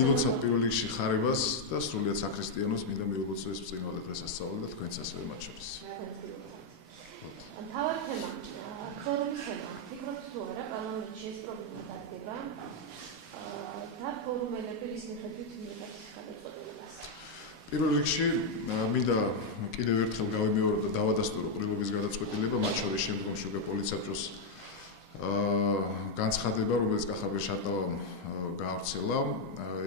მილოცავ პირველ რიგში ხარებას და სრულიად საქრისტიანოს მინდა მიულოცო ეს ბრწყინვალე დღესასწაული და თქვენც ასევე მათ შორის. თავად თემა, ქორუმის თემა, ფიქრობთ თუ არა პარლამენტში ეს პრობლემა დადგება და ფორუმელები რის მიხედვით მიიღებს გადაწყვეტილებას? პირველ რიგში მინდა კიდევ ერთხელ გავიმეორო და დავადასტურო ყრილობის გადაწყვეტილება, მათ შორის შემდგომში უკვე პოლიცსაბჭოს განცხადება, რომელიც კახაბერ შარტავამ გაავრცელა,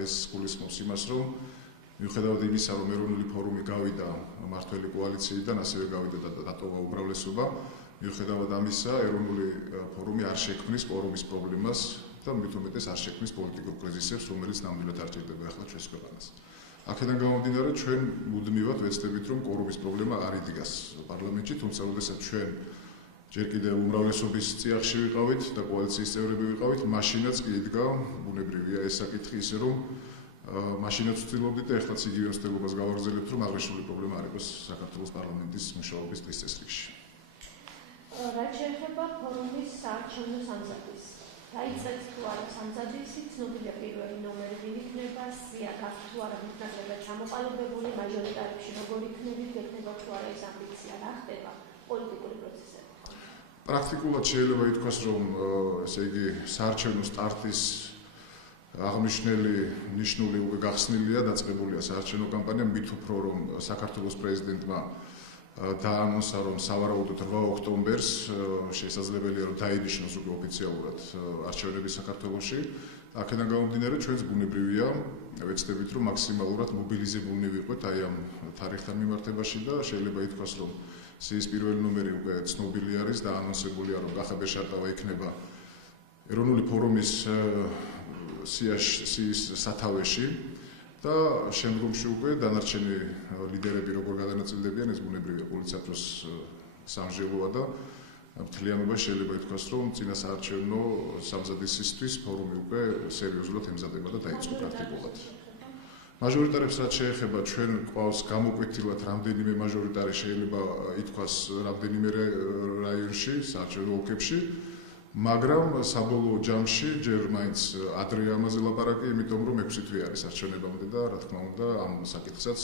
ეს გულისხმობს იმას, რომ მიუხედავად იმისა, რომ ეროვნული ფორუმი გავიდა მმართველი კოალიციიდან, ასევე გავიდა და დატოვა უმრავლესობა, მიუხედავად ამისა, ეროვნული ფორუმი არ შექმნის კვორუმის პრობლემას და მით უმეტეს არ შექმნის პოლიტიკურ კრიზისებს, რომელიც ნამდვილად არ ჭირდება ახლა ჩვენს ქვეყანას. აქედან გამომდინარე, ჩვენ მუდმივად ვეცდებით, რომ კვორუმის პრობლემა არ იდგას პარლამენტში, თუმცა როდესაც ჩვენ ჯერ კიდევ უმრავლესობის წიაღში ვიყავით და კოალიციის წევრები ვიყავით, მაშინაც კი იდგა, ბუნებრივია ეს საკითხი, ისე რომ მაშინაც ვცდილობდით და ეხლაც იგივე მცდელობას გავაგრძელებთ, რომ აღნიშნული პრობლემა არ იყოს საქართველოს პარლამენტის მუშაობის დღის წესრიგში. რაც შეეხება ფორუმის საარჩევნო სამზადისს, დაიწყეთ თუ არა სამზადისი, ცნობილია პირველი ნომერი ვინ იქნება, სია გაქვთ თუ არა მითხრება ჩამოყალიბებული, მაჟორიტარებში როგორ იქნებით, გექნება თუ არა ეს ამბიცია, რა ხდება პოლიტიკური პროცესები? პრაქტიკულად შეიძლება ითქვას, რომ ესე იგი საარჩევნო სტარტის აღნიშნული ნიშნული უკვე გახსნილია, დაწყებულია საარჩევნო კამპანია, მით უფრო რომ საქართველოს პრეზიდენტმა დაანონსა, რომ სავარაუდოდ 8 ოქტომბერს შესაძლებელია რომ დაინიშნოს უკვე ოფიციალურად არჩევნები საქართველოში. აქედან გამომდინარე, ჩვენს ბუნებრივია ვეცდებით, რომ მაქსიმალურად მობილიზებულნი ვიყვეთ აი ამ თარიღთან მიმართებაში და შეიძლება ითქვას, რომ სიის პირველი ნომერი უკვე ცნობილი არის და ანონსებულია, რომ კახაბერ შარტავა იქნება ეროვნული ფორუმის სიის სათავეში და შემდგომში უკვე დანარჩენი ლიდერები როგორ გადანაწილდებიან, ეს ბუნებრივია პოლიცსაბჭოს სამსჯელოა და მთლიანობა შეიძლება ითქვას, რომ წინა საარჩევნო სამზადისისთვის ფორუმი უკვე სერიოზულად ემზადება და დაიწყო პრაქტიკულად. მაჟორიტარებს რაც შეეხება, ჩვენ გვყავს გამოკვეთილად რამდენიმე მაჟორიტარი შეიძლება ითქვას რამდენიმე რაიონში, საარჩევნო ოლქებში, მაგრამ საბოლოო ჯამში ჯერ მაინც ადრე ამაზე ლაპარაკი, იმიტომ რომ 6 თვე არის არჩევნებამდე და რა თქმა უნდა ამ საკითხსაც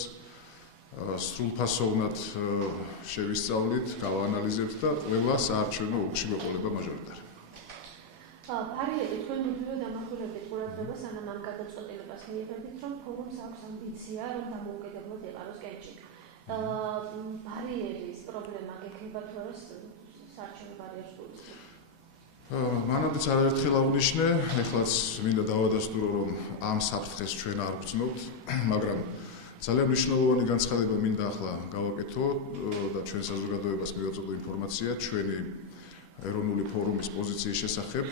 სრულფასოვნად შევისწავლით, გავაანალიზებთ და ყველა საარჩევნო ოლქში გვეყოლება მაჟორიტარი. ბარიერი თქვენ მუდმივად ამახვილებთ ყურადღებას სანამ ამ გადაწყვეტილებას მიიღებით, რომ ფორუმს აქვს ამბიცია, რომ დამოუკიდებლად იყაროს კენჭი. ბარიერის პრობლემა გექნება თუ არა საარჩევნო ბარიერს გულისხმობთ? მანამდეც არაერთხელ აღნიშნე, ეხლაც მინდა დავადასტურო, რომ ამ საფრთხეს ჩვენ არ ვგრძნობთ, მაგრამ ძალიან მნიშვნელოვანი განცხადება მინდა ახლა გავაკეთო და ჩვენ საზოგადოებას მივაწოდო ინფორმაცია ჩვენი ეროვნული ფორუმის პოზიციის შესახებ.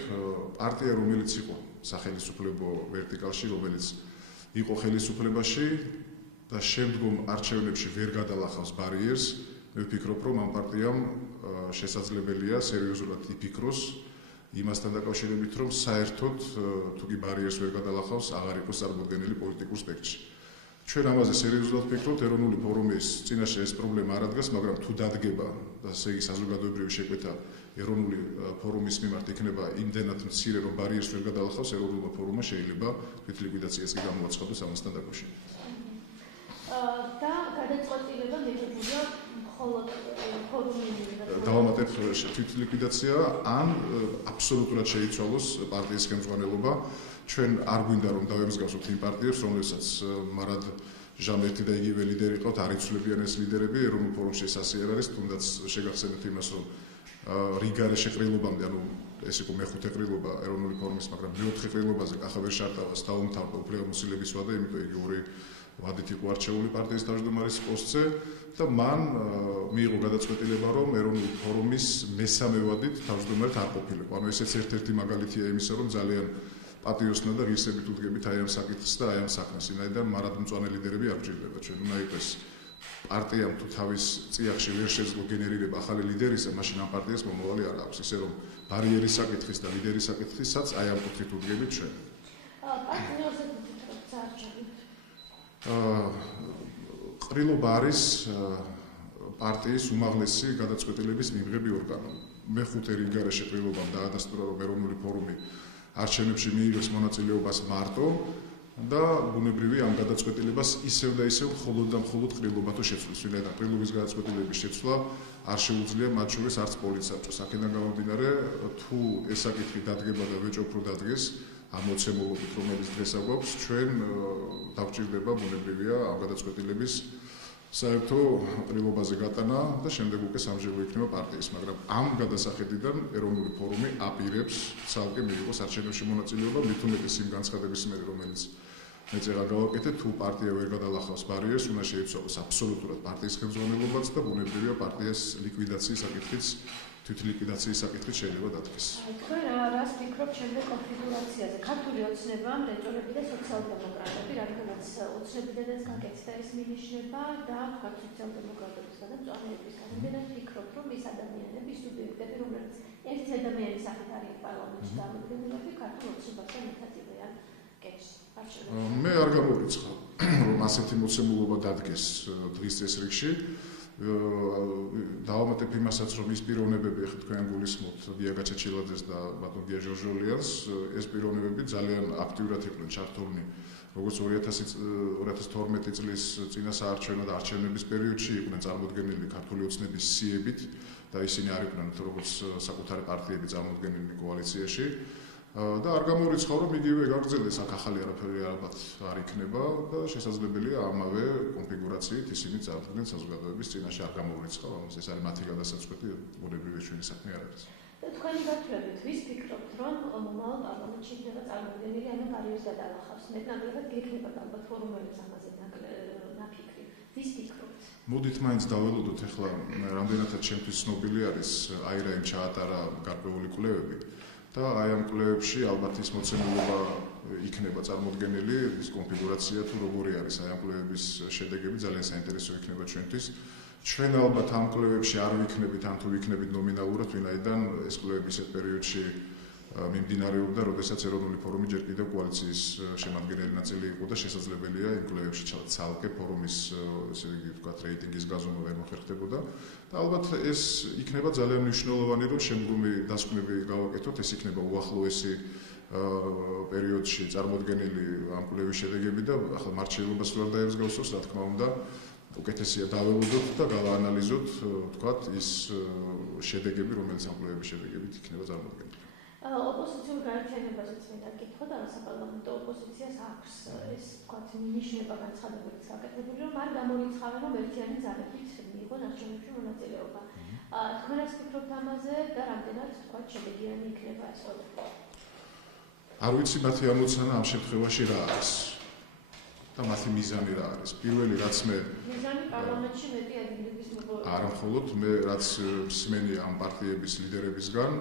პარტია, რომელიც იყო სახელმწიფო ვერტიკალში, რომელიც იყო ხელისუფლებაში და შემდგომ არჩევნებში ვერ გადალახავს ბარიერს, მე ვფიქრობ, რომ ამ პარტიამ შესაძლებელია სერიოზულად იფიქროს იმასთან დაკავშირებით, რომ საერთოდ თუ კი ბარიერს ვერ გადალახავს, აღარ იყოს წარმოუდგენელი პოლიტიკურ სპექტრში. ჩვენ ამაზე სერიოზულად ვფიქრობთ, ეროვნული ფორუმის წინაშე ეს პრობლემა არ ადგას, მაგრამ თუ დადგება და ესე იგი საზოგადოებრივი შეკვეთა ეროვნული ფორუმის მიმართ იქნება იმდენად მცირე, რომ ბარიერს ვერ გადალახავს, ეროვნულმა ფორუმმა შეიძლება თვითლიკვიდაციას კი გამოაცხადოს ამასთან დაკავშირებით. და გადაწყვეტილება მიღებულია მხოლოდ ფორუმის დავამატებ თვითლიკვიდაცია ან აბსოლუტურად შეიცვალოს პარტიის ხელმძღვანელობა. ჩვენ არ გვინდა რომ დავემსგავსოთ იმ პარტიებს, რომელსაც მარად ჟამერთი და იგივე ლიდერი ყავთ, არ იცვლებიან ეს ლიდერები, ეროვნულ ფორუმში ეს ასე არ არის, თუნდაც შეგახსენებთ იმას, რომ რიგარეშე ყრილობამდე, ანუ ეს იყო მეხუთე ყრილობა ეროვნული ფორუმის, მაგრამ მეოთხე ყრილობაზე კახაბერ შარტავას დაუმთავრდა უფლებამოსილების ვადა, იმიტომ იგი ორი ვადით იყო არჩეული პარტიის თავმჯდომარის პოსტზე და მან მიიღო გადაწყვეტილება, რომ ეროვნული ფორუმის მესამე ვადით თავმჯდომარედ არ ყოფილიყო. ანუ ესეც ერთ-ერთი მაგალითია იმისა, რომ ძალიან პატიოსნად და ღირსებით უდგებით აი ამ საკითხს და აი ამ საქმეს. ვინაიდან მარადმწვანე ლიდერები არ გვჭირდება. ჩვენ უნდა იყოს პარტიამ თუ თავის წიაღში ვერ შეძლო გენერირება ახალი ლიდერისა, მაშინ ამ პარტიას მომავალი არ აქვს. ისე რომ ბარიერის საკითხის და ლიდერის საკითხისაც აი ამ კუთხით უდგებით ჩვენ. პარტნიორზე ვფიქრობთ საარჩევნო. ყრილობა არის პარტიის უმაღლესი გადაწყვეტილების მიღები ორგანო. მეხუთე რიგარეშე ყრილობამ დაადასტურა, რომ ეროვნული ფორუმი არჩევნებში მიიღებს მონაწილეობას მარტო და ბუნებრივია ამ გადაწყვეტილებას ისევ და ისევ მხოლოდ და მხოლოდ ყრილობა თუ შეცვლის. ვინაიდან ყრილობის გადაწყვეტილების შეცვლა არ შეუძლია მათ შორის არც პოლიცსაბჭოს. აქედან გამომდინარე, თუ ეს საკითხი დადგება და ვეჭოფრო დადგეს ამ მოცემულობით, რომელიც დღეს აგვაქვს, ჩვენ დავჭირდება ბუნებრივია ამ გადაწყვეტილების საერთო ყრილობაზე გატანა და შემდეგ უკვე სამჟღავნო იქნება პარტიის, მაგრამ ამ გადასახედიდან ეროვნული ფორუმი აპირებს ცალკე მიიღოს არჩევნებში მონაწილეობა, მით უმეტეს იმ განცხადების მიერ, რომელიც მე წეღარ გავაკეთე, თუ პარტია ვერ გადალახავს ბარიერს, უნდა შეიცვალოს აბსოლუტურად პარტიის ხელმძღვანელობაც და ბუნებრივია პარტიას ლიკვიდაციის საკითხიც, თვითლიკვიდაციის საკითხიც შეიძლება დადგეს. თქვენ რას ფიქრობთ შემდეგ კონფიგურაციაზე? ქართული ოცნება, მრეწველები და სოციალ-დემოკრატები, რადგანაც ოცნებიდანაც გაკეთდა ეს მინიშნება და სოციალ-დემოკრატებისგან და მწვანეებისგან, რამდენად ფიქრობთ, რომ ეს ადამიანები, სუბიექტები, რომლებიც ერთი ადამიანის სახით არის პარლამენტში დამოუკიდებლები, ქართულ ოცნებასთან ერთად იღებენ კეთს? მე არ გამოვიწყავ, რომ ასეთი მოცემულობა დადგეს დღის წესრიგში. დავამატებ იმასაც, რომ ის პიროვნებები, ახლა თქვენ გულისხმობთ დიაგა ჩეჩილაძეს და ბატონ გია ჟორჟოლიანს, ეს პიროვნებები ძალიან აქტიურად იყვნენ ჩართულნი, როგორც 2012 წლის წინა საარჩევნო და არჩევნების პერიოდში იყვნენ წარმოდგენილი ქართული ოცნების სიებით და ისინი არ იყვნენ როგორც საკუთარი პარტიები წარმოდგენილი კოალიციაში. და არ გამორიცხავ, რომ იგივე გაგრძელდეს აქ ახალი არაფერი ალბათ არ იქნება და შესაძლებელია ამავე კონფიგურაციით ისინი წარდგნენ საზოგადოების წინაშე. არ გამორიცხავ, ამას ეს არის მათი გადასაწყვეტი, ბუნებრივია ჩვენი საქმე არ არის. თქვენი გათვლებით ვის ფიქრობთ, რომ მომავალ პარლამენტში იქნება წარმოდგენილი, ანუ ბარიერს გადალახავს? მეტნაკლებად გექნება ალბათ ფორუმების ამაზე ნაფიქრი. ვის ფიქრობთ? მოდით მაინც დაველოდოთ, ახლა რამდენადაც ჩემთვის ცნობილი არის აირაიმ ჩაატარა გარკვეული კვლევები. და აი ამ კვლევებში ალბათ ის მოცემულობა იქნება წარმოდგენილი, ის კონფიგურაცია თუ როგორი არის აი ამ კვლევების შედეგები ძალიან საინტერესო იქნება ჩვენთვის. ჩვენ ალბათ ამ კვლევებში არ ვიქნებით, ან თუ ვიქნებით ნომინალურად, ვინაიდან ეს კვლევები ისეთ პერიოდში მიმდინარეობდა, როდესაც ეროვნული ფორუმი ჯერ კიდევ კოალიციის შემადგენელი ნაწილი იყო და შესაძლებელია იმ კვლევებში ცალკე ფორუმის ესე იგი ვთქვათ რეიტინგის გაზომვა ვერ მოხერხდებოდა. და ალბათ ეს იქნება ძალიან მნიშვნელოვანი, რომ შემდგომი დასკვნები გავაკეთოთ, ეს იქნება უახლოესი პერიოდში წარმოდგენილი ამ კვლევის შედეგები და ახლა მარჩეულობას ვერ დაემსგავსოს, რა თქმა უნდა, უკეთესია დაველოდოთ და გავაანალიზოთ, ვთქვათ, ის შედეგები, რომელიც ამ კვლევების შედეგებით იქნება წარმოდგენილი. ოპოზიციურ გაერთიანებაზეც მინდა გითხრა და საპარლამენტო ოპოზიციას აქვს ეს ვთქვათ ნიშნება განცხადებებით გაკეთებული, რომ არ გამორიცხავენ, რომ ერთიანი ძალებით მიიღონ არჩევნებში მონაწილეობა. თქვენ რას ფიქრობთ ამაზე და რამდენად ვთქვათ შედეგიანი იქნება ეს ყველაფერი? არ ვიცი მათი ამოცანა ამ შემთხვევაში რა არის და მათი მიზანი რა არის. პირველი რაც მე მიზანი პარლამენტში მეტი ადგილების მოპოვება. არა მხოლოდ მე რაც მსმენი ამ პარტიების ლიდერებისგან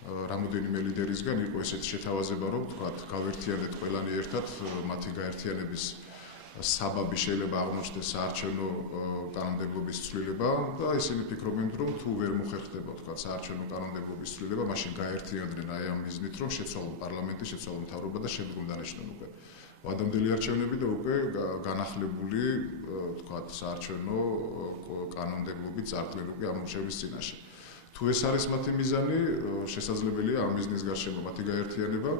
რამოდენიმე ლიდერისგან იყო ესეთი შეთავაზება, რომ თქვათ, გავერთიანეთ ყველანი ერთად, მათი გაერთიანების საბაბი შეიძლება აღმოჩნდეს საარჩევნო კანონმდებლობის ცვლილება და ისინი ფიქრობენ, რომ თუ ვერ მოხერხდება, თქვათ, საარჩევნო კანონმდებლობის ცვლილება, მაშინ გაერთიანდნენ აი ამ მიზნით, რომ შეცვალონ პარლამენტი, შეცვალონ მთავრობა და შემდგომ დანიშნონ უკვე ვადამდელი არჩევნები და უკვე განახლებული, თქვათ, საარჩევნო კანონმდებლობის წარდგენ უკვე ამორჩევის წინაშე. თუ ეს არის მათი მიზანი, შესაძლებელია ამ მიზნის გარშემო მათი გაერთიანება,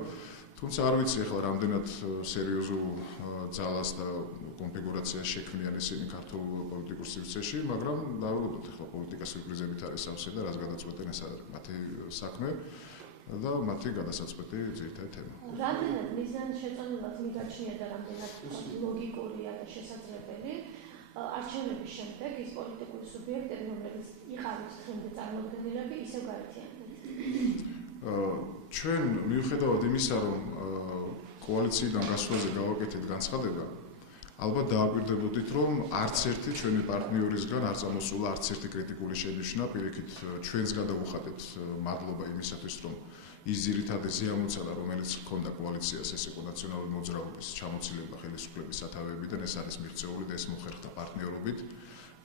თუმცა არ ვიცი ახლა რამდენად სერიოზულ ძალას და კონფიგურაციას შექმნიან ისინი ქართულ პოლიტიკურ სივრცეში, მაგრამ დაველოდოთ ახლა პოლიტიკა სივრცეებით არის სავსე და რას გადაწყვეტენ, ეს არის მათი საქმე და მათი გადასაწყვეტი ძირითადი თემა. რამდენად მიზანი შეწონილად მიგაჩნია და რამდენად ლოგიკურია და შესაძლებელი არჩევნების შემდეგ ის პოლიტიკური სუბიექტები, რომლებიც იყავით დღემდე წარმოდგენილები, ისევ გაერთიანდნენ. ჩვენ მიუხედავად იმისა, რომ კოალიციიდან გასვლაზე გავაკეთეთ განცხადება, ალბათ დააკვირდებოდით, რომ არც ერთი ჩვენი პარტნიორისგან არ წამოსულა არც ერთი კრიტიკული შენიშვნა, პირიქით ჩვენს გადავუხადეთ მადლობა იმისათვის, რომ ის ძირითადი ზეამოცანა, რომელიც ჰქონდა კოალიციას, ეს იყო ნაციონალური მოძრაობის ჩამოცილება ხელისუფლების სათავეებიდან, ეს არის მიღწეული და ეს მოხერხდა პარტნიორობით.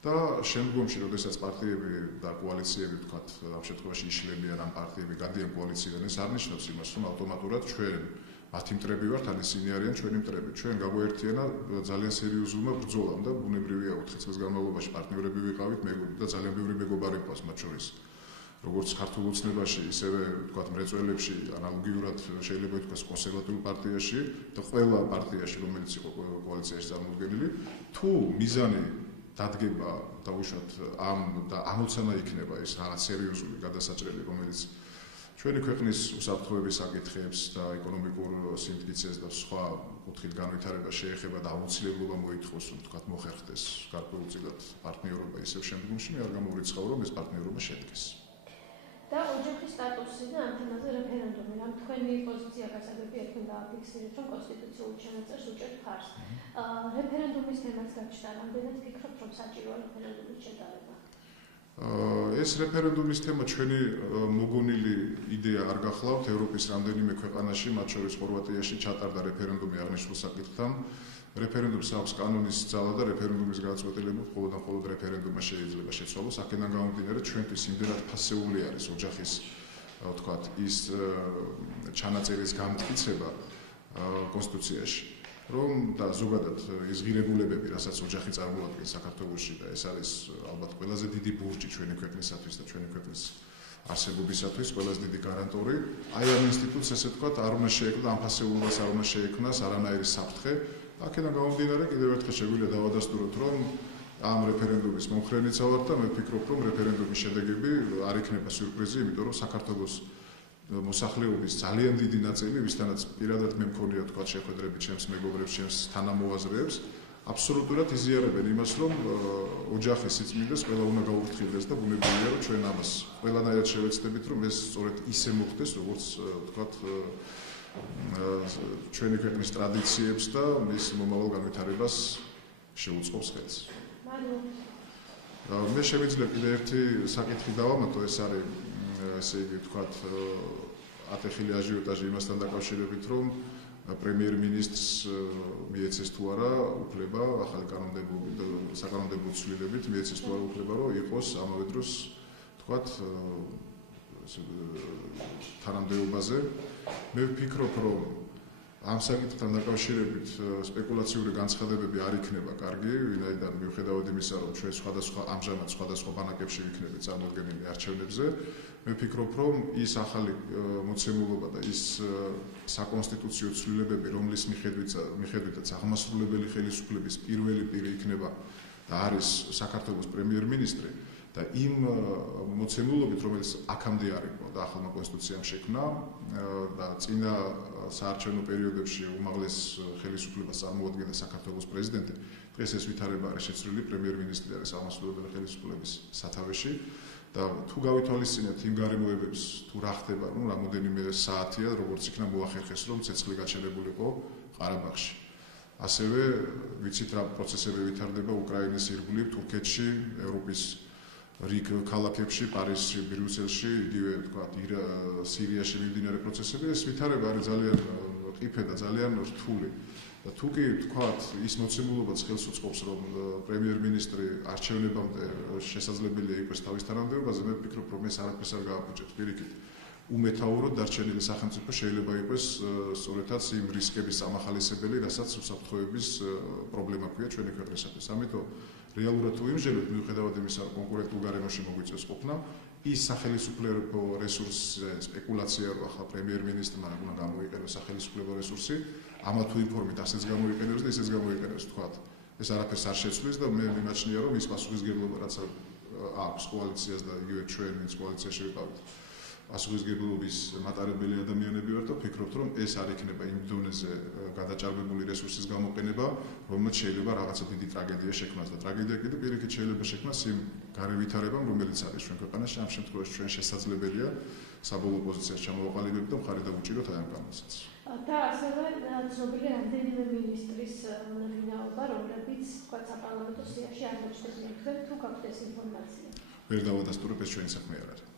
და შემდგომში, როდესაც პარტიები და კოალიციები, ვთქვათ, ამ შემთხვევაში იშლებიან ამ პარტიები, გადიან კოალიციიდან, ეს არ ნიშნავს იმას, რომ ავტომატურად ჩვენ მათი მტრები ვართ, ან ისინი არიან ჩვენი მტრები. ჩვენ გაგვაერთიანა ძალიან სერიოზულმა ბრძოლამ და ბუნებრივია 4 წლის განმავლობაში პარტნიორები ვიყავით და ძალიან ბევრი მეგობარი გვყავს მათ შორის. როგორც ქართულ ოცნებაში, ისევე თქვათ მრეწველებში, ანალოგიურად შეიძლება ითქვას კონსერვატიულ პარტიაში და ყველა პარტიაში, რომელიც იყო კოალიციაში წარმოდგენილი, თუ მიზანი დადგება დაუშვათ ამ და ამოცანა იქნება ეს რაღაც სერიოზული გადასაჭრელი, რომელიც ჩვენი ქვეყნის უსაფრთხოების საკითხებს და ეკონომიკურ სიმტკიცეს და სხვა კუთხით განვითარებას შეეხება და აუცილებლობა მოითხოვს, რომ თქვათ მოხერხდეს გარკვეულწილად პარტნიორობა ისევ შემდგომში, მე არ გამორიცხავ, რომ ეს პარტნიორობა შედგეს. და ოჯახის სტატუსი და ამ თემაზე რეფერენდუმი, რამ თქვენი პოზიცია გასაგები ერთმან დააფიქსირეთ, რომ კონსტიტუციურ ჩანაწერს უჭერთ ფარს. რეფერენდუმის თემაც გაჩნდა, რამდენად ფიქრობთ, რომ საჭიროა რეფერენდუმის შეტანება? ეს რეფერენდუმის თემა ჩვენი მოგონილი იდეა არ გახლავთ. ევროპის რამდენიმე ქვეყანაში, მათ შორის ხორვატიაში ჩატარდა რეფერენდუმი აღნიშნულ საკითხთან. რეფერენდუმს აქვს კანონის ძალა და რეფერენდუმის განწყვეტილება მხოლოდ რეფერენდუმმა შეიძლება შეცვალოს. აქედან გამომდინარე, ჩვენთვის იმდენად ფასეული არის ოჯახის, ვთქვათ, ის ჩანაწერის გამტკიცება კონსტიტუციაში, რომ და ზოგადად ის ღირებულებები, რასაც ოჯახი წარმოადგენს საქართველოში და ეს არის ალბათ ყველაზე დიდი ბურჯი ჩვენი ქვეყნისათვის და ჩვენი ქვეყნის არსებობისათვის, ყველაზე დიდი გარანტორი. აი ამ ინსტიტუტს, ესე ვთქვათ, არ უნდა შეექმნა, ამ ფასეულობას არ უნდა შეექმნას არანაირი საფრთხე. აქედან გამომდინარე, კიდევ ერთხელ შეგვიძლია დავადასტუროთ, რომ ამ რეფერენდუმის მომხრენიცა ვარ და მე ვფიქრობ, რომ რეფერენდუმის შედეგები არ იქნება სიურპრიზი, იმიტომ რომ საქართველოს მოსახლეობის ძალიან დიდი ნაწილი, ვისთანაც პირადად მე მქონია თქვათ შეხვედრები ჩემს მეგობრებს, ჩემს თანამოაზრეებს, აბსოლუტურად იზიარებენ იმას, რომ ოჯახის სიწმინდეს ყველა უნდა გაუფრთხილდეს და ბუნებრივია, რომ ჩვენ ამას ყველანაირად შევეცდებით, რომ ეს სწორედ ისე მოხდეს, როგორც თქვათ ჩვენი ქვეყნის ტრადიციებს და მის მომავალ განვითარებას შეუწყობს ხელს. მე შემიძლია კიდევ ერთი საკითხი დავამატო, ეს არის ესე იგი ვთქვათ ატეხილი აჟიოტაჟი იმასთან დაკავშირებით, რომ პრემიერ-მინისტრს მიეცეს თუ არა უფლება ახალი საკანონმდებლო ცვლილებით მიეცეს თუ არა უფლება, რომ იყოს ამავე დროს ვთქვათ თანამდებობაზე. მე ვფიქრობ, რომ ამ საკითხთან დაკავშირებით სპეკულაციური განცხადებები არ იქნება კარგი, ვინაიდან მიუხედავად იმისა, რომ ჩვენ ამჟამად სხვადასხვა ბანაკებში ვიქნებით წარმოდგენილი არჩევნებზე, მე ვფიქრობ, რომ ის ახალი მოცემულობა და ის საკონსტიტუციო ცვლილებები, რომლის მიხედვითაც აღმასრულებელი ხელისუფლების პირველი პირი იქნება და არის საქართველოს პრემიერ-მინისტრი და იმ მოცემულობით, რომელიც აქამდე არ იყო და ახალმა კონსტიტუციამ შექმნა და წინა საარჩევნო პერიოდებში უმაღლეს ხელისუფლებას წარმოადგენდა საქართველოს პრეზიდენტი, დღეს ეს ვითარება არის შეცვლილი, პრემიერ-მინისტრი არის აღმასრულებელი ხელისუფლების სათავეში და თუ გავითვალისწინებთ იმ გარემოებებს, თუ რა ხდება, ну, რამოდენიმე საათია, როგორც იქნა მოახერხეს, რომ ცეცხლი გაჩერებულიყო ყარაბაღში. ასევე ვიცით რა პროცესები ვითარდება უკრაინის ირგვლივ, თურქეთში, ევროპის რიგ ქალაქებში, პარიზში, ბრიუსელში, იგივე ვთქვათ, სირიაში მიმდინარე პროცესები, ეს ვითარება არის ძალიან ყიფე და ძალიან რთული. და თუ კი ვთქვათ, ის მოცემულობაც ხელს უწყობს, რომ პრემიერ-მინისტრი არჩევნებამდე შესაძლებელია იყოს თავის თანამდებობაზე, მე ვფიქრობ, რომ ეს არაფერს არ გააფუჭებს. პირიქით, უმეთაუროდ დარჩენილი სახელმწიფო შეიძლება იყოს სწორედაც იმ რისკების ამახალისებელი, რასაც უსაფრთხოების პრობლემა ქვია ჩვენი ქვეყნისათვის. ამიტომ რეალურად თუ იმჟელოთ, მიუხედავად იმისა, რომ კონკურენტულ გარემოში მოგვიწევს ყოფნა, ის სახელისუფლებო რესურსზე სპეკულაცია, რომ ახლა პრემიერ-მინისტრმა უნდა გამოიყენოს სახელისუფლებო რესურსი, ამა თუ იმ ფორმით ასეც გამოიყენებს და ისეც გამოიყენებს, თქვათ. ეს არაფერს არ შეცვლის და მე მიმაჩნია, რომ ის პასუხისმგებლობა, რაც აქვს კოალიციას და იგივე ჩვენ, ვინც კოალიციაში ვიყავით, პასუხისმგებლობის მატარებელი ადამიანები ვართ და ვფიქრობთ, რომ ეს არ იქნება იმ დონეზე გადაჭარბებული რესურსის გამოყენება, რომელმაც შეიძლება რაღაცა დიდი ტრაგედია შექმნას და ტრაგედია კიდე პირიქით შეიძლება შექმნას იმ გარევითარებამ, რომელიც არის ჩვენ ქვეყანაში, ამ შემთხვევაში ჩვენ შესაძლებელია საბოლოო პოზიციაში ჩამოვაყალიბებთ და მხარი დავუჭიროთ აი ამ კანონსაც. და ასევე ცნობილია რამდენიმე მინისტრის მონაწილეობა, რომლებიც თქვა საპარლამენტო სიაში არ მოჩნდეს, თუ გაქვთ ეს ინფორმაცია. ვერ დავადასტურებ, ეს ჩვენი საქმე არ არის.